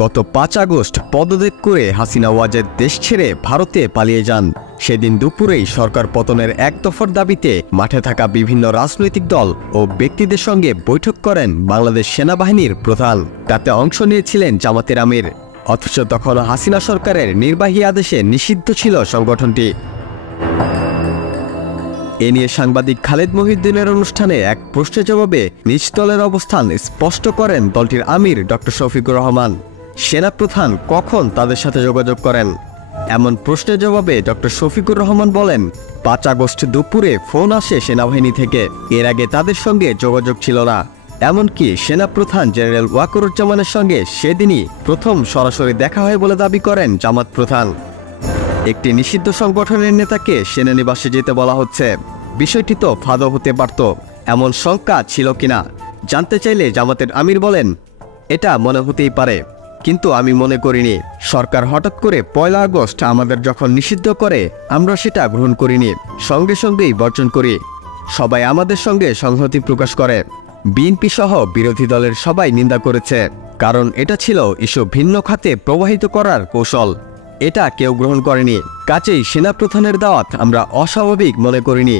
গত ৫ আগস্ট পদত্যাগ করে হাসিনা ওয়াজেদ দেশ ছেড়ে ভারতে পালিয়ে যান। সেদিন দুপুরেই সরকার পতনের এক দফার দাবিতে মাঠে থাকা বিভিন্ন রাজনৈতিক দল ও ব্যক্তিদের সঙ্গে বৈঠক করেন বাংলাদেশ সেনাবাহিনীর প্রধান। তাতে অংশ নিয়েছিলেন জামাতের আমির। অথচ তখন হাসিনা সরকারের নির্বাহী আদেশে নিষিদ্ধ ছিল সংগঠনটি। এ নিয়ে সাংবাদিক খালেদ মহিউদ্দিনের অনুষ্ঠানে এক প্রশ্নের জবাবে নিজ দলের অবস্থান স্পষ্ট করেন দলটির আমির ডক্টর শফিকুর রহমান। সেনাপ্রধান কখন তাদের সাথে যোগাযোগ করেন? এমন প্রশ্নের জবাবে ডক্টর শফিকুর রহমান বলেন, ৫ আগস্ট দুপুরে ফোন আসে সেনাবাহিনী থেকে। এর আগে তাদের সঙ্গে যোগাযোগ ছিল না। এমনকি সেনাপ্রধান জেনারেল ওয়াকারুজ্জামানের সঙ্গে সেদিনই প্রথম সরাসরি দেখা হয় বলে দাবি করেন জামাত প্রধান। একটি নিষিদ্ধ সংগঠনের নেতাকে সেনানিবাসে যেতে বলা হচ্ছে, বিষয়টি তো ফাঁদও হতে পারত, এমন শঙ্কা ছিল কিনা জানতে চাইলে জামাতের আমির বলেন, এটা মনে হতেই পারে, কিন্তু আমি মনে করিনি। সরকার হঠাৎ করে ১ আগস্ট আমাদের যখন নিষিদ্ধ করে আমরা সেটা গ্রহণ করিনি, সঙ্গে সঙ্গেই বর্জন করি। সবাই আমাদের সঙ্গে সংহতি প্রকাশ করে। বিএনপি সহ বিরোধী দলের সবাই নিন্দা করেছে, কারণ এটা ছিল ইস্যু ভিন্ন খাতে প্রবাহিত করার কৌশল। এটা কেউ গ্রহণ করেনি। কাজেই সেনাপ্রধানের দাওয়াত আমরা অস্বাভাবিক মনে করিনি।